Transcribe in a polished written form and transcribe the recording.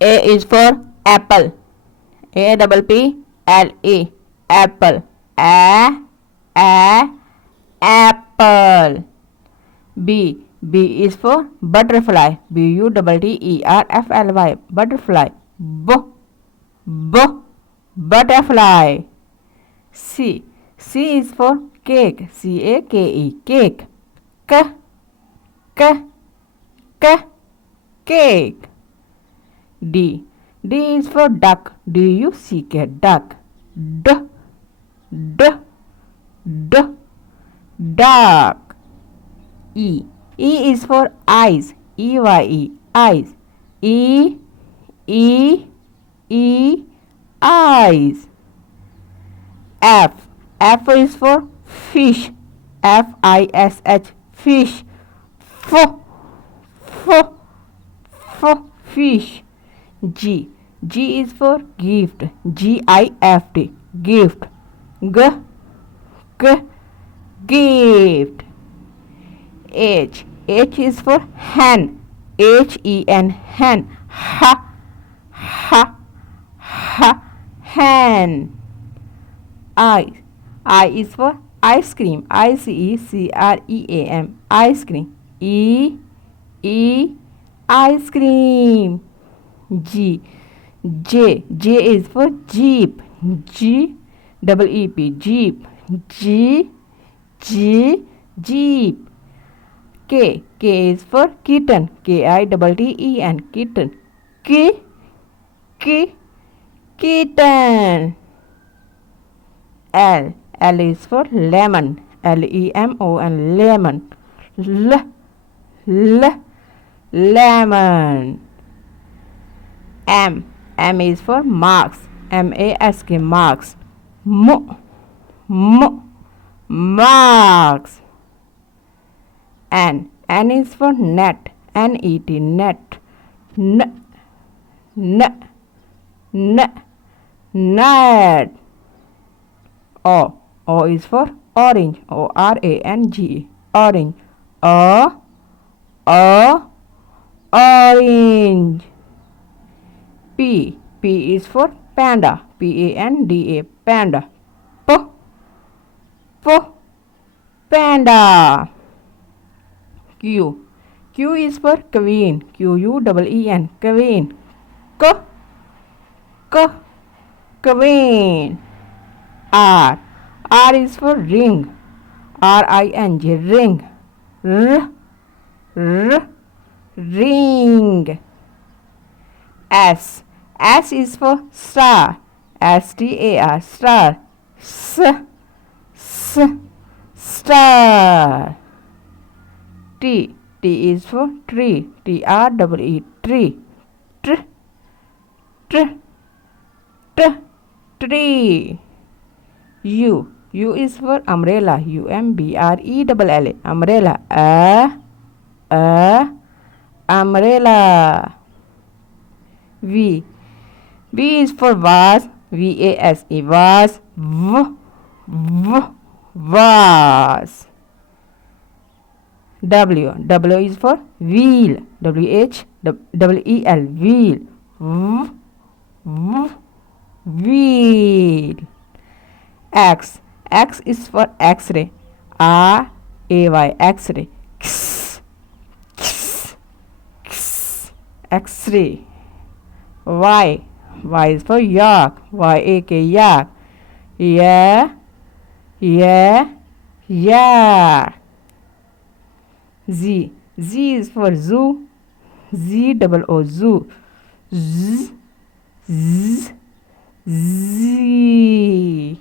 A is for apple. A double P L E. Apple. Apple. B. B is for butterfly. Butterfly. Butterfly. Butterfly. C. C is for cake. Cake. Cake. Cake. D. D is for duck. Duck. Duck. Duck. E. E is for eyes. Eyes. Eyes. F. F is for fish. Fish. Fish. G. G is for gift. Gift. Gift. H. H is for hen. Hen. Hen. I. I is for ice cream. Ice cream. Ice cream. G. J. J is for jeep. Jeep. Jeep. K. K is for kitten. Kitten. Kitten. L. L is for lemon. Lemon. Lemon. M. M is for marks. Marks. Marks. N. N is for net. Net. Net. O. O is for orange. Orange. Orange. P. P is for panda. Panda. Panda. Q. Q is for queen. Queen. Queen. R. R is for ring. Ring. Ring. S. S is for star. Star. Star. T. T is for tree. Tree. Tree. U. U is for umbrella. Umbrella. Umbrella. Umbrella. V. V is for vase. Vase. Vase. W. W is for wheel. Wheel. Wheel. X. X is for X-ray. X-ray. X-ray. Y. Y is for yak. Yak. Yak. Z. Z is for zoo. Zoo. Z.